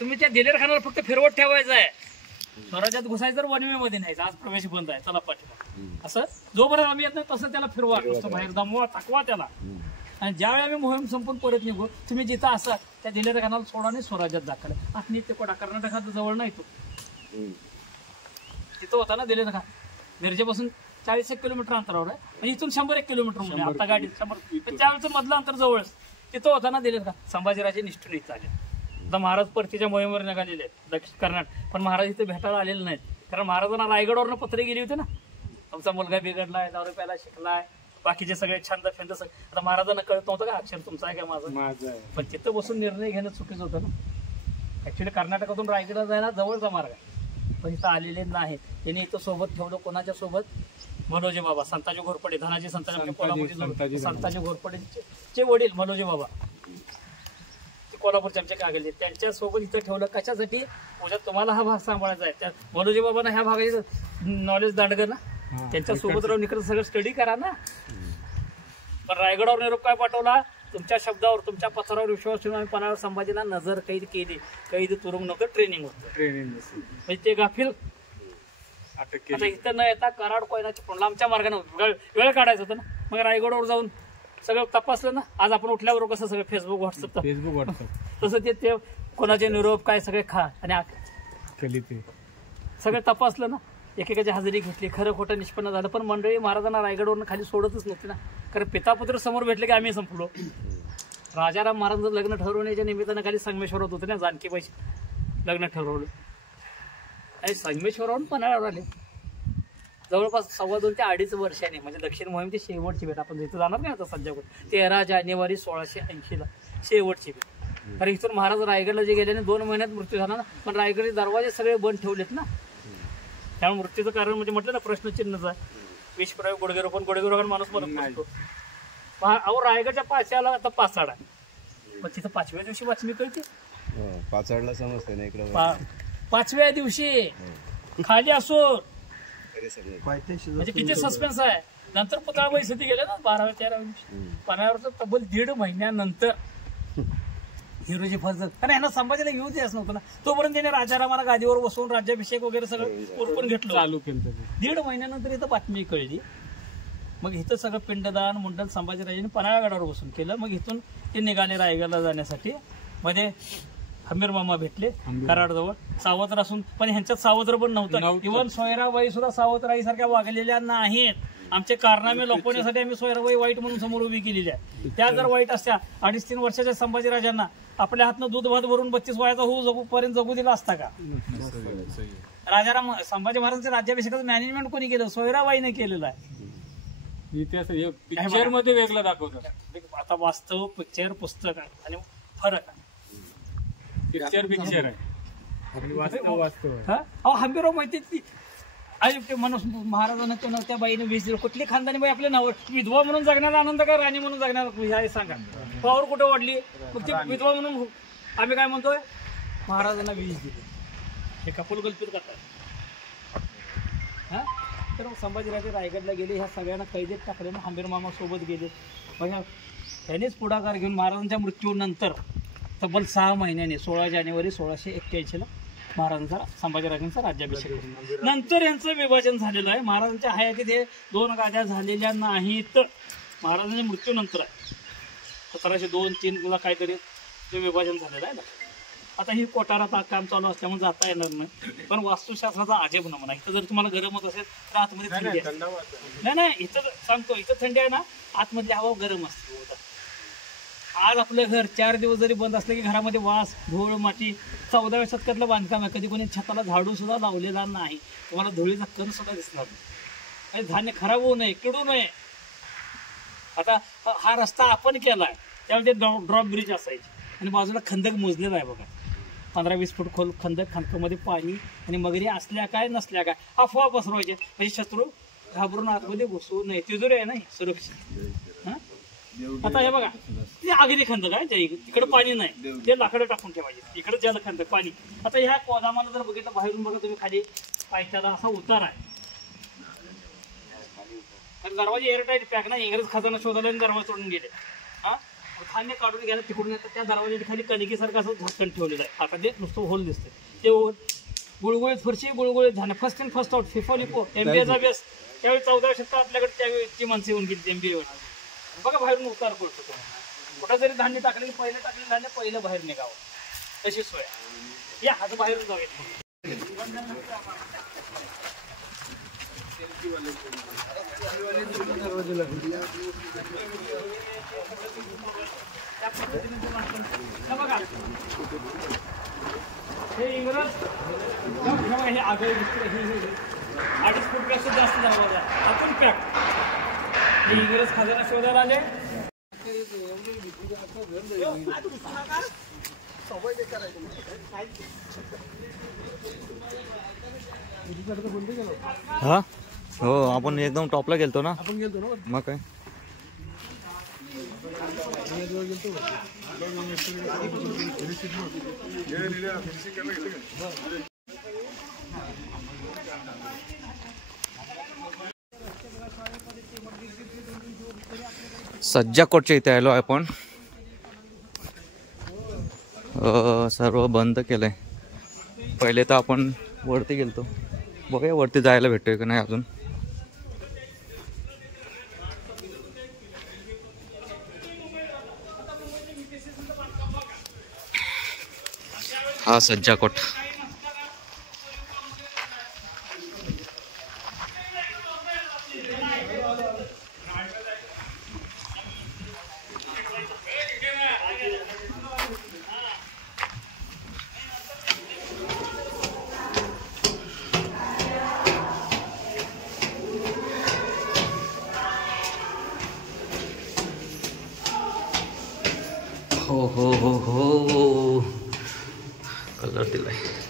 तुम्ही त्या दिलेर खानाला फक्त फिरवत ठेवायचं आहे. स्वराज्यात घुसायचं तर वनवे मध्ये न्यायचं, आज प्रवेश बंद आहे, चला पाठीमा. असं जोपर्यंत आम्ही येत नाही तसं त्याला फिरवा, नुसतं बाहेर दमवा, टाकवा त्याला. आणि ज्यावेळी आम्ही मोहीम संपून परत निघू, तुम्ही जिथं असाल त्या दिलेर खानाला सोडा नाही स्वराज्यात दाखल. आता नित्य कोटा कर्नाटकात जवळ नाही तो, तिथं होता ना दिलेर खान. मिरजेपासून 40 किलोमीटर अंतरावर आहे, म्हणजे इथून 101 किलोमीटर म्हणजे आता गाडीत 100. त्यावेळेचं मधलं अंतर जवळ तिथं होता ना दिलेर खान. संभाजीराजे निष्ठून इथं आले. आता महाराज परतीच्या मोहिमेवर निघालेले आहेत दक्षिण कर्नाटक, पण महाराज इथे भेटायला आलेले नाहीत. कारण महाराजांना रायगडवरनं पत्रे गेली होती ना, तुमचा मुलगा बिघडलाय, दारू प्यायला शिकलाय, बाकीचे सगळे छंद फेंद सगळे. आता महाराजांना कळत नव्हतं का अक्षर तुमचा आहे का माझं, पण तिथं बसून निर्णय घेणं चुकीचं होतं ना. ऍक्च्युली कर्नाटकातून रायगडला जायला जवळचा मार्ग आहे, पण इथं आलेले नाहीत. त्यांनी इथं सोबत ठेवलं, कोणाच्या सोबत, मनोजी बाबा, संताजी घोरपडे, धनाजी संताजी, संताजी घोरपडेचे वडील मनोजी बाबा, कोल्हापूरचे आमचे काय गेले, त्यांच्या सोबत इथं ठेवलं. कशासाठी, उद्या तुम्हाला हा भाग सांभाळायचा आहे. त्या मनोजी बाबांना ह्या भागाचं नॉलेज दांडगं ना, त्यांच्या सोबत राहून इकडे सगळं स्टडी करा ना. पण रायगडावर निरोप काय पाठवला, तुमच्या शब्दावर, तुमच्या पत्रावर विश्वास ठेवून आम्ही पणावर संभाजीला नजर कैद केली. कैद तुरुंग नव्हतं, ट्रेनिंग होतं. म्हणजे ते गाफील आता इथं न येता कराड कोयनाची पण लांबच्या मार्गाने वेळ काढायचा होता ना. मग रायगडावर जाऊन सगळं तपासलं ना. आज आपण उठल्यावर कसं सगळं फेसबुक व्हॉट्सअप तसं ते कोणाचे निरोप काय सगळे खा आणि सगळं तपासलं ना. एकेकाची हजेरी घेतली, खरं खोटं निष्पन्न झालं. पण मंडळी महाराजांना रायगडवरून खाली सोडतच नव्हती ना, कारण पितापुत्र समोर भेटले की आम्ही संपलो. राजाराम महाराजांचं लग्न ठरवण्याच्या निमित्तानं खाली संगमेश्वरात होतं ना, जानकीबाईशी लग्न ठरवलं. आणि संगमेश्वरावरून पन्हाळ्यावर आले. जवळपास 2.25 ते 2.5 वर्षाने, म्हणजे दक्षिण मोहीमची शेवटची भेट. आपण इथं जाणार नाही आता सध्या. 13 जानेवारी 1680 शेवटची भेट. कारण इथून महाराज रायगडला जे गेल्याने 2 महिन्यात मृत्यू झाला ना, पण रायगडचे दरवाजे सगळे बंद ठेवलेत ना, त्यामुळे मृत्यूचं कारण म्हणजे म्हटलं ना प्रश्नचिन्हच आहे. विषप्रयोग गुडघे रोपण, गुडघे रोपण माणूस मरत नसतो. अहो रायगडच्या पाच्याला आता पाचाड आहे, पण तिथं 5व्या दिवशी बातमी कळते. पाचाडला समजते ना इकडे. 5व्या दिवशी खाली असो म्हणजे किती सस्पेन्स आहे. नंतर पुतळा बैसती गेले ना 12व्या 13व्या दिवशी. पन्हाळ्यावर तब्बल 1.5 महिन्यानंतर हिरोजी फर्ज. कारण यांना संभाजीला येऊ द्यायच नव्हतं ना, तोपर्यंत त्याने राजारामाला गादीवर बसवून राज्याभिषेक वगैरे सगळं उरकून घेतलं, चालू केलं. 1.5 महिन्यानंतर इथं बातमी कळली. मग इथं सगळं पिंडदान मुंडन संभाजीराजांनी पन्हाळगडावर बसून केलं. मग इथून ते निघाले रायगडला जाण्यासाठी. मध्ये हमीर मामा भेटले कराडजवळ, सावत्र असून, पण ह्यांच्यात सावत्र पण नव्हतं. इव्हन सोयराबाई सुद्धा सावत्राई सारख्या वागलेल्या नाहीत. आमचे कारनामे लपवण्यासाठी आम्ही सोयराबाई वाईट म्हणून समोर उभी केलेली आहे. त्या जर वाईट असत्या 2.5-3 वर्षाच्या संभाजीराजांना आपल्या हातनं दूध भात भरून 32 वयाचा होऊ पर्यंत जगू दिला असता का? राजाराम संभाजी महाराजांच्या राज्याभिषेकाचं मॅनेजमेंट कोणी केलं? सोयराबाईने केलेलं आहे. इतिहास पिक्चर मध्ये वेगळं दाखवतात. आता वास्तव पिक्चर पुस्तक आहे आणि फरक आहे. पिक्चर आहे आणि वास्तव आहे. अहो हंबीराव माहिती माणूस महाराजांना त्या बाईने वीज दिलं. कुठली खानदानी बाई आपल्या नाव विधवा म्हणून जगण्याला आनंद का राणी म्हणून जगण्याला हे सांगा. पावर कुठं वाढली? मग ती विधवा म्हणून आम्ही काय म्हणतोय, महाराजांना वीज दिली. हे कपोल कल्पित करतात. हा तर संभाजीराजे रायगडला गेले, ह्या सगळ्यांना कैदेत टाकले. हंबीर मामा सोबत गेले. त्यानेच पुढाकार घेऊन महाराजांच्या मृत्यूनंतर तब्बल 6 महिन्याने 16 जानेवारी 1681 महाराजांचा संभाजीराजांचा राज्याभिषेक. नंतर यांचं विभाजन झालेलं आहे. महाराजांच्या हयातीत हे 2 गाद्या झालेल्या नाहीत. महाराजांच्या मृत्यूनंतर आहे 1702-3 काहीतरी ते विभाजन झालेलं आहे ना. आता ही कोठारात काम चालू असल्यामुळे जाता येणार नाही. पण वास्तुशास्त्राचा अजब नमुना. इथं जर तुम्हाला गरम होत असेल तर आतमध्ये थंडी आहे. नाही इथं सांगतो, इथं थंडी आहे ना, आतमधली हवा गरम असते. आज आपलं घर 4 दिवस जरी बंद असलं की घरामध्ये वास, धूळ, माती. 14व्या शतकातलं बांधकाम आहे. कधी कोणी छताला झाडू सुद्धा लावलेला नाही. तुम्हाला धुळीचा कण सुद्धा दिसणार नाही. धान्य खराब होऊ नये, किडू नये. आता हा रस्ता आपण केलाय, त्यावेळी ते ड्रॉप ब्रिज असायचे आणि बाजूला खंदक मोजलेला आहे बघा. 15-20 फूट खोल खंदक. खंदकामध्ये पाणी आणि मगरी असल्या काय नसल्या काय अफवा पसरवायचे, म्हणजे शत्रू घाबरून आतमध्ये घुसू नये. तिजोरी आहे ना सुरक्षित. हा आता हे बघा, ते आगरी खंदक आहे. तिकडे पाणी नाही, ते लाकडं टाकून ठेवायचे. इकडे ज्याला खंदक पाणी. आता ह्या गोदामाला जर बघितलं बाहेरून बघा तुम्ही, खाली पायथ्याला असा उतार आहे. कारण दरवाजे एअरटाईट पॅक नाही. इंग्रज खजाना शोधायला आणि दरवाजा सोडून गेले. हा धान्य काढून घ्यायला तिकडून येतात. त्या दरवाजाच्या खाली कणकीसारखं असं झाकण ठेवलेलं आहे. आता ते नुसतं होल दिसते. ते गुळगुळीत फरशी, गुळगुळीत धान्य. First in first out, FIFO LIFO, MBAचा अभ्यास. त्यावेळी 14व्या शतकात आपल्याकडे त्यावेळी माणसं येऊन गेली MBA. बघा बाहेरून उतार पडतो. कुठं जरी धान्य टाकलेलं टाकलेलं धान्य पहिलं बाहेर निघावं, तशी सोय. या हात बाहेरून जाऊया. बघा हे इंग्रज हे आगळ दिसते. 2.5 फूटपेक्षा जास्त जावं आपण पॅक. हे इंग्रज खजाना शोधायला आले. हा हो, आपण एकदम टॉपला गेलतो ना. आपण गेलतो ना मग काय. सज्जाकोटच्या इथे आलो आपण. सर्व बंद केलंय. पहिले तर आपण वरती गेलतो. बघूया वरती जायला भेटतोय का नाही अजून. हा सज्जाकोट. केलेला आहे.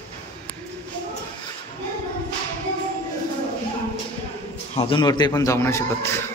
अजून वरती पण जाऊ नाही शकत.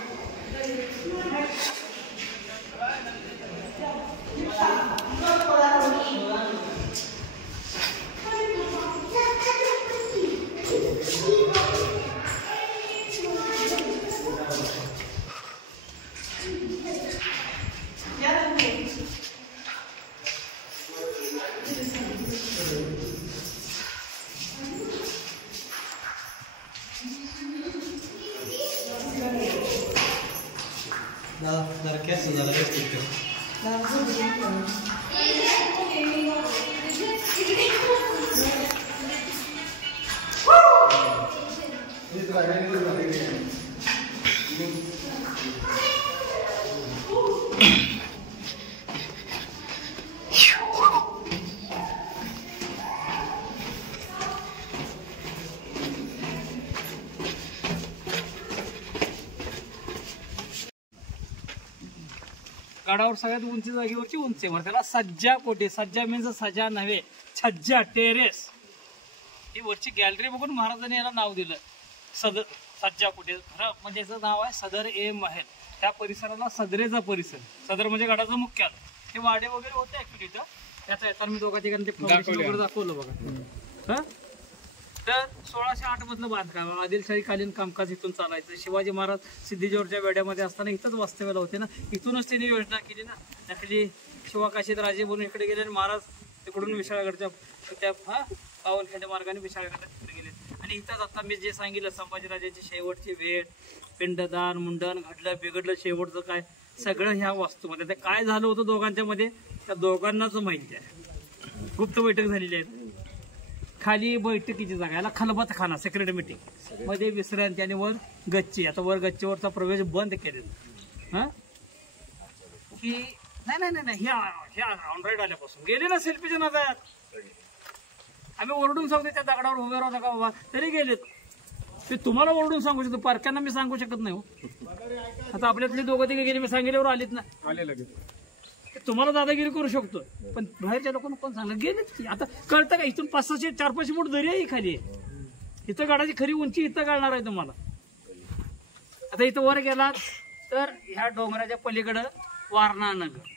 गडावर सगळ्यात उंची जागेवरची उंची म्हणतात त्याला सज्जा कोटी. सज्जा मीन्स सज्जा नव्हे, छज्जा, टेरेस. ही वरची गॅलरी बघून महाराजांनी याला नाव दिलं सदर सज्जा कोटी. खरं म्हणजे याचं नाव आहे सदर ए महल. त्या परिसराला सदरेचा परिसर. सदर म्हणजे गडाचं मुख्यालय. हे वाडे वगैरे होते ऍक्च्युली इथं. त्याचा येताना मी दोघा ठिकाणी ते फाउंडेशन वगैरे दाखवलं बघा. तर 1608 मधलं बांधकाम. आदिलशाहीकालीन कामकाज इथून चालायचं. शिवाजी महाराज सिद्धीजवळच्या वेड्यामध्ये असताना इथंच वास्तव्याला होते ना. इथूनच त्यांनी योजना केली ना. नकली शिवाकाशीत राजे म्हणून इकडे गेले आणि महाराज तिकडून विशाळगडच्या त्या पावनखिंड मार्गाने विशाळगडला तिकडे गेले. आणि इथंच आता मी जे सांगितलं संभाजीराजांची शेवटची वेळ, पिंडदान, मुंडन, घडलं बिघडलं, शेवटचं काय, सगळं ह्या वास्तूमध्ये. ते काय झालं होतं दोघांच्या मध्ये त्या दोघांनाच माहिती आहे. गुप्त बैठक झालेली आहे. खाली बैठकीची जागा, याला खलबत खाना, सेक्रेट मीटिंग, मध्ये विश्रांती आणि वर गच्ची. आता वर गच्चीवरचा प्रवेश बंद केलेला. हा की नाही नाही नाही ह्या ऑनराईड आल्यापासून गेले ना सेल्फीच्या नादात. आम्ही ओरडून सांगतो त्या दगडावर उभे राहता का बाबा, तरी गेलेत. ते तुम्हाला ओरडून सांगू शकतो, पारख्यांना मी सांगू शकत नाही. हो आता आपल्यातले दोघं तिघे गेले, मी सांगितल्यावर आलीत ना. आले लगेच. तुम्हाला दादागिरी करू शकतो, पण बाहेरच्या लोकांना कोण सांगलं गेलेच की. आता कळतं का इथून 500 400 फूट दरी आहे खाली. इथं गाडाची खरी उंची इथं कळणार आहे तुम्हाला. आता इथं वर गेलात तर ह्या डोंगराच्या पलीकडं वारणा नगर.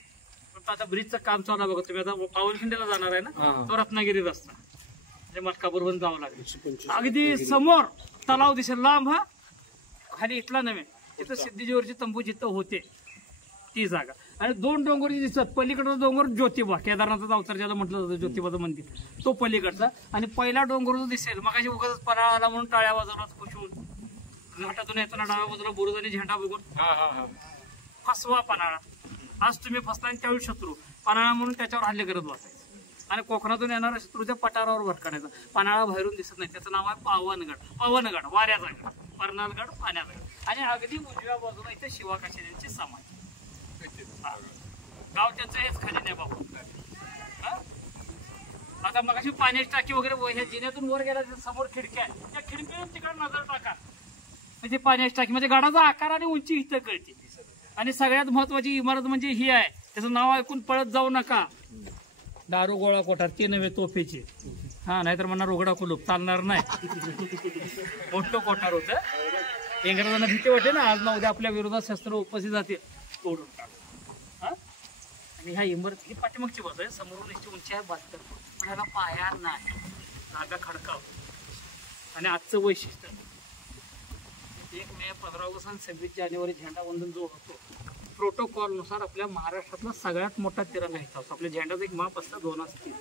आता ब्रिजचं काम चालू आहे बघा. तुम्ही आता पावनखिंडीला जाणार आहे ना, तो रत्नागिरी रस्ता म्हणजे मलकापूरवरून जावं लागेल. अगदी समोर तलाव दिसेल लांब. हा खाली इथला नव्हे, इथं सिद्धीजीवरचे तंबू जिथं होते ती जागा. आणि 2 डोंगर दिसतात. पलीकडचा डोंगर ज्योतिबा, केदारनाथचा अवतार ज्याला म्हटलं जातं, ज्योतिबाचं मंदिर, तो पलीकडचा. आणि पहिला डोंगर जो दिसेल मग अशी उगाच पराळा आला म्हणून टाळ्या वाजवला खुश होऊन घाटातून येताना डाव्या बाजूला बुरुज आणि झेंडा बघून फसवा पन्हाळा. आज तुम्ही फसला आणि त्यावेळी शत्रू पन्हाळा म्हणून त्याच्यावर हल्ले करत बसायचे. आणि कोकणातून येणाऱ्या शत्रूच्या पठारावर भटकायचा. पन्हाळा बाहेरून दिसत नाही, त्याचं नाव आहे पावनगड. पवनगड वाऱ्याचा गड, पर्नालगड पाण्याचा गड. आणि अगदी उजव्या बाजूला इथे शिवाकाशीची समाधी. गाव त्यांचं हेच खाली नाही बाबा. आता मग अशी पाण्याची टाकी वगैरे ह्या जिन्यातून वर गेला, समोर खिडक्या आहे, त्या खिडकीतून तिकडे नजर टाका म्हणजे पाण्याची टाकी. म्हणजे गडाचा आकार आणि उंची इथं कळते. आणि सगळ्यात महत्वाची इमारत म्हणजे ही आहे, त्याचं नाव ऐकून पळत जाऊ नका. दारू गोळा कोठार, ते नव्हे तोफेचे. हा नाहीतर म्हणा रोगडा कुलूप चालणार नाही. मोठं कोठार होतं. इंग्रजांना भीती वाटते ना, आज ना उद्या आपल्या विरोधात शस्त्र उपस्थित जातील, तोडून टाक. आणि ह्या इमारत ही पाठीमागची बाजू आहे. समोरून याची उंची आहे 72, पण ह्याला पाया नाही, जागा खडकाव. आणि आजचं वैशिष्ट्य 1 मे 15 ऑगस्ट आणि 26 जानेवारी झेंडावंदन जो होतो, प्रोटोकॉलनुसार आपल्या महाराष्ट्रातला सगळ्यात मोठा तिरंगा इथं असतो. आपल्या झेंड्याचं एक माप असतं 2 असतील.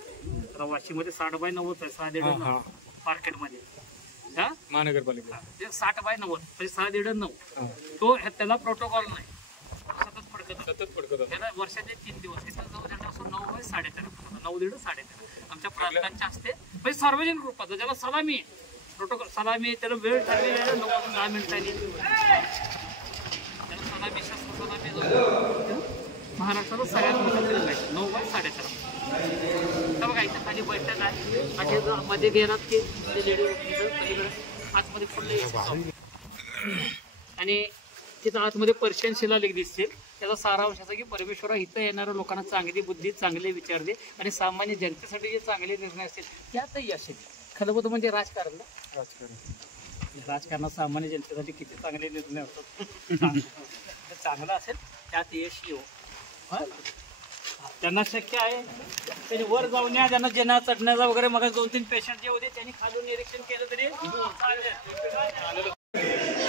वाशीमध्ये 60x90 आहे, 6.5 मार्केटमध्ये. हा महानगरपालिका 60x90 म्हणजे 6.5 तो त्याला प्रोटोकॉल नाही, सतत फडकत त्याला वर्षाचे 3 दिवस. इथं जो झेंडा असतो 9/13 9.5-13 आमच्या प्रांतांच्या असते. म्हणजे सार्वजनिक रूपात ज्याला सलामी प्रोटोकॉल, सलामी त्याला वेळ ठरलेली आहे 9 वाजून 10 मिनिटांनी. त्याला सलामी शस्त्र सलामी महाराष्ट्राला सगळ्यात मोठा तिरंगा आहे 9/13. बघा इथं खाली बैठक आहे. असे मध्ये गेलात की पलीकडे आतमध्ये फुलले आणि तिथं आतमध्ये पर्शियन शिलालेख दिसतील. त्याचा सारांश असा की परमेश्वरा इथं येणाऱ्या लोकांना चांगली बुद्धी, चांगले विचार दे आणि सामान्य जनतेसाठी जे चांगले निर्णय असतील त्यातही यश येईल. खरं होतं म्हणजे राजकारण ना, राजकारणात सामान्य जनतेसाठी किती चांगले निर्णय होतात. चांगलं असेल त्यात यश येऊ. त्यांना शक्य आहे त्यांनी वर जाऊन या, त्यांना जेना चढण्याचा वगैरे मग 2-3 पेशंट जे होते त्यांनी खालून निरीक्षण केलं तरी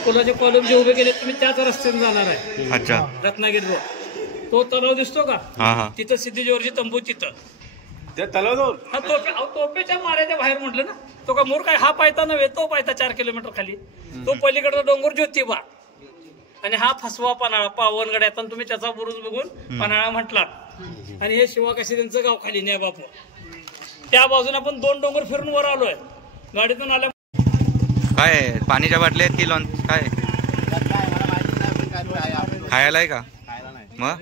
पुलाचे कॉलम जे उभे केले तुम्ही त्याच रस्त्याने जाणार आहे. अच्छा. रत्नागिरी रोड तो तलाव दिसतो का, तिथं सिद्धीजोरची तंबू तिथं त्या तलाव तोपेच्या माऱ्याच्या बाहेर म्हटलं ना, तो का मोर काय हा पायता नव्हे, तो पायता 4 किलोमीटर खाली, तो पलीकडचा डोंगर ज्योतिबा आणि हा फसवा पन्हाळा पावनगड येतात. तुम्ही त्याचा बुरुज बघून पन्हाळा म्हटलात आणि हे शिवाकाशी त्यांचं गाव खाली न्या बापू. त्या बाजूने आपण 2 डोंगर फिरून वर आलोय गाडीतून आल्या. काय पाणीच्या बाटल्या आहेत की लॉन काय खायला आहे का? मग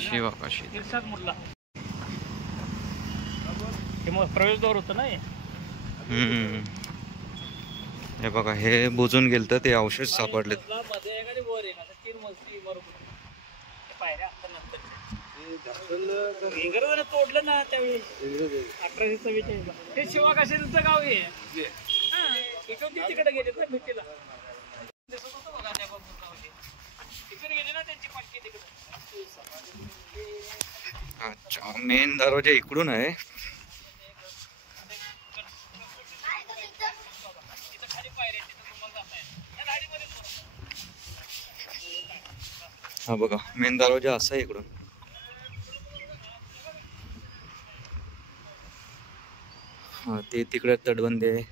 शिवाकाशी प्रवेशद्वार होतं ना हे बघा, हे बुजून गेलं तर ते अवशेष सापडलेत. इंग्रजांना तोडलं ना त्यावेळी 1844. हे शिवाकाशीचं गाव आहे. तिकडे गेले ना भेटीला, तिकडे गेले ना त्यांची पालखी तिकडे. अच्छा, मेन दरवाजा इकडून आहे. हा बघा, मेन दरवाजा असा आहे इकडून. हा ते तिकडे तटबंदी आहे.